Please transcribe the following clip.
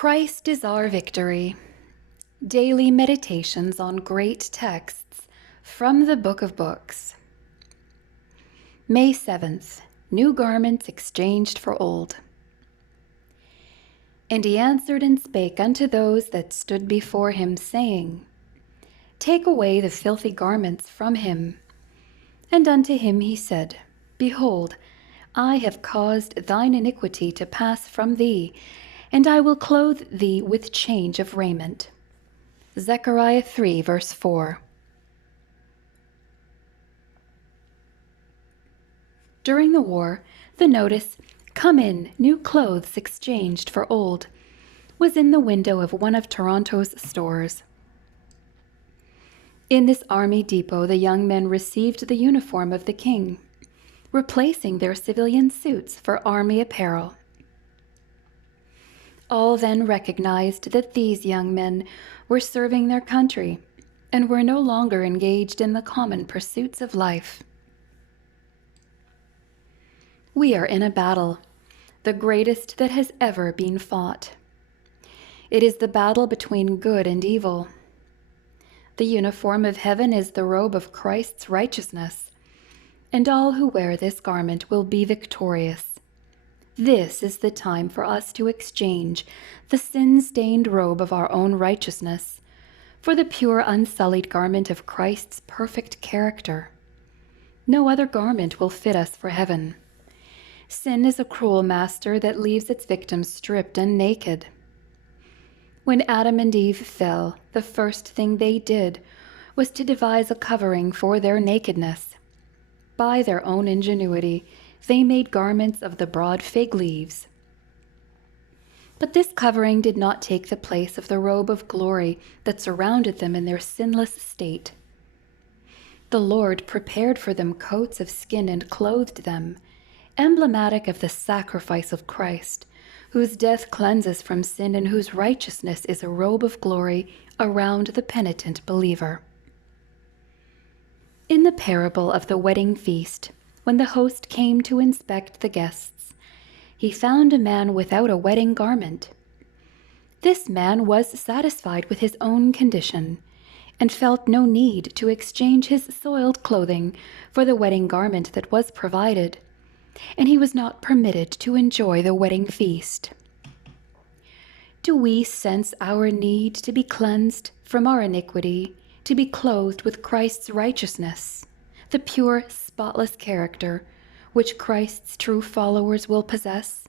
Christ is our victory. Daily meditations on great texts from the Book of Books. May 7th, New Garments Exchanged for Old. And he answered and spake unto those that stood before him, saying, Take away the filthy garments from him. And unto him he said, Behold, I have caused thine iniquity to pass from thee, and I will clothe thee with change of raiment. Zechariah 3, verse 4. During the war, the notice, Come in, new clothes exchanged for old, was in the window of one of Toronto's stores. In this army depot, the young men received the uniform of the king, replacing their civilian suits for army apparel. All then recognized that these young men were serving their country and were no longer engaged in the common pursuits of life. We are in a battle, the greatest that has ever been fought. It is the battle between good and evil. The uniform of heaven is the robe of Christ's righteousness, and all who wear this garment will be victorious. This is the time for us to exchange the sin-stained robe of our own righteousness for the pure, unsullied garment of Christ's perfect character. No other garment will fit us for heaven. Sin is a cruel master that leaves its victims stripped and naked. When Adam and Eve fell, the first thing they did was to devise a covering for their nakedness. By their own ingenuity, they made garments of the broad fig leaves. But this covering did not take the place of the robe of glory that surrounded them in their sinless state. The Lord prepared for them coats of skin and clothed them, emblematic of the sacrifice of Christ, whose death cleanses from sin and whose righteousness is a robe of glory around the penitent believer. In the parable of the wedding feast, when the host came to inspect the guests, he found a man without a wedding garment. This man was satisfied with his own condition and felt no need to exchange his soiled clothing for the wedding garment that was provided, and he was not permitted to enjoy the wedding feast. Do we sense our need to be cleansed from our iniquity, to be clothed with Christ's righteousness, the pure, spotless character which Christ's true followers will possess?